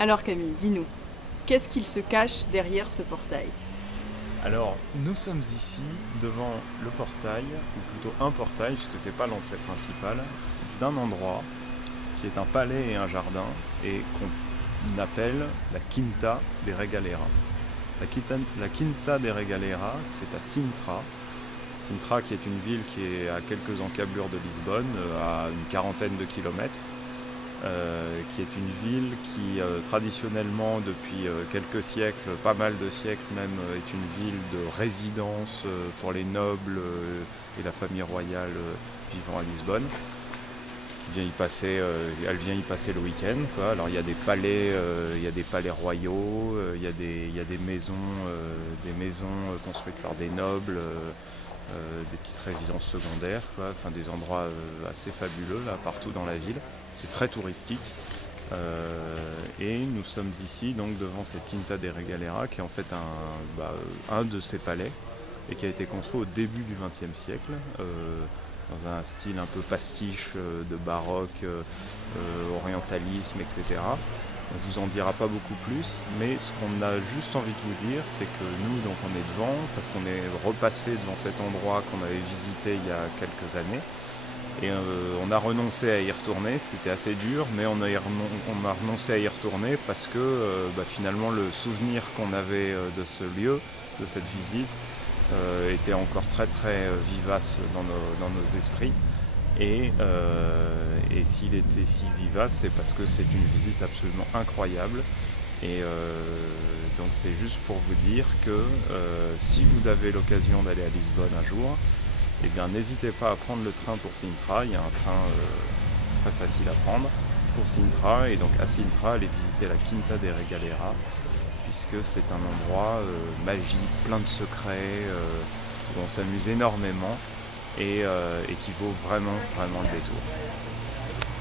Alors Camille, dis-nous, qu'est-ce qu'il se cache derrière ce portail? Alors, nous sommes ici devant le portail, ou plutôt un portail, puisque c'est pas l'entrée principale, d'un endroit qui est un palais et un jardin, et qu'on appelle la Quinta des Regalera. La Quinta des Regalera, c'est à Sintra. Sintra, qui est une ville qui est à quelques encablures de Lisbonne, à une quarantaine de kilomètres. Qui est une ville qui traditionnellement depuis quelques siècles, pas mal de siècles même, est une ville de résidence pour les nobles et la famille royale vivant à Lisbonne. Elle vient y passer le week-end, quoi. Alors il y a des palais royaux, il y a des maisons construites par des nobles, des petites résidences secondaires, quoi. Enfin des endroits assez fabuleux là partout dans la ville. C'est très touristique. Et nous sommes ici donc devant cette Quinta des Regalera qui est en fait un de ces palais et qui a été construit au début du XXe siècle dans un style un peu pastiche de baroque, orientalisme, etc. On vous en dira pas beaucoup plus, mais ce qu'on a juste envie de vous dire, c'est que nous, donc, on est devant, parce qu'on est repassé devant cet endroit qu'on avait visité il y a quelques années, et on a renoncé à y retourner. C'était assez dur, mais on a renoncé à y retourner parce que finalement le souvenir qu'on avait de ce lieu, de cette visite, était encore très très vivace dans nos esprits. Et s'il était si vivace, c'est parce que c'est une visite absolument incroyable. Et donc c'est juste pour vous dire que si vous avez l'occasion d'aller à Lisbonne un jour, eh bien n'hésitez pas à prendre le train pour Sintra. Il y a un train très facile à prendre pour Sintra. Et donc à Sintra, allez visiter la Quinta des Regalera, puisque c'est un endroit magique, plein de secrets, où on s'amuse énormément et qui vaut vraiment, vraiment le détour.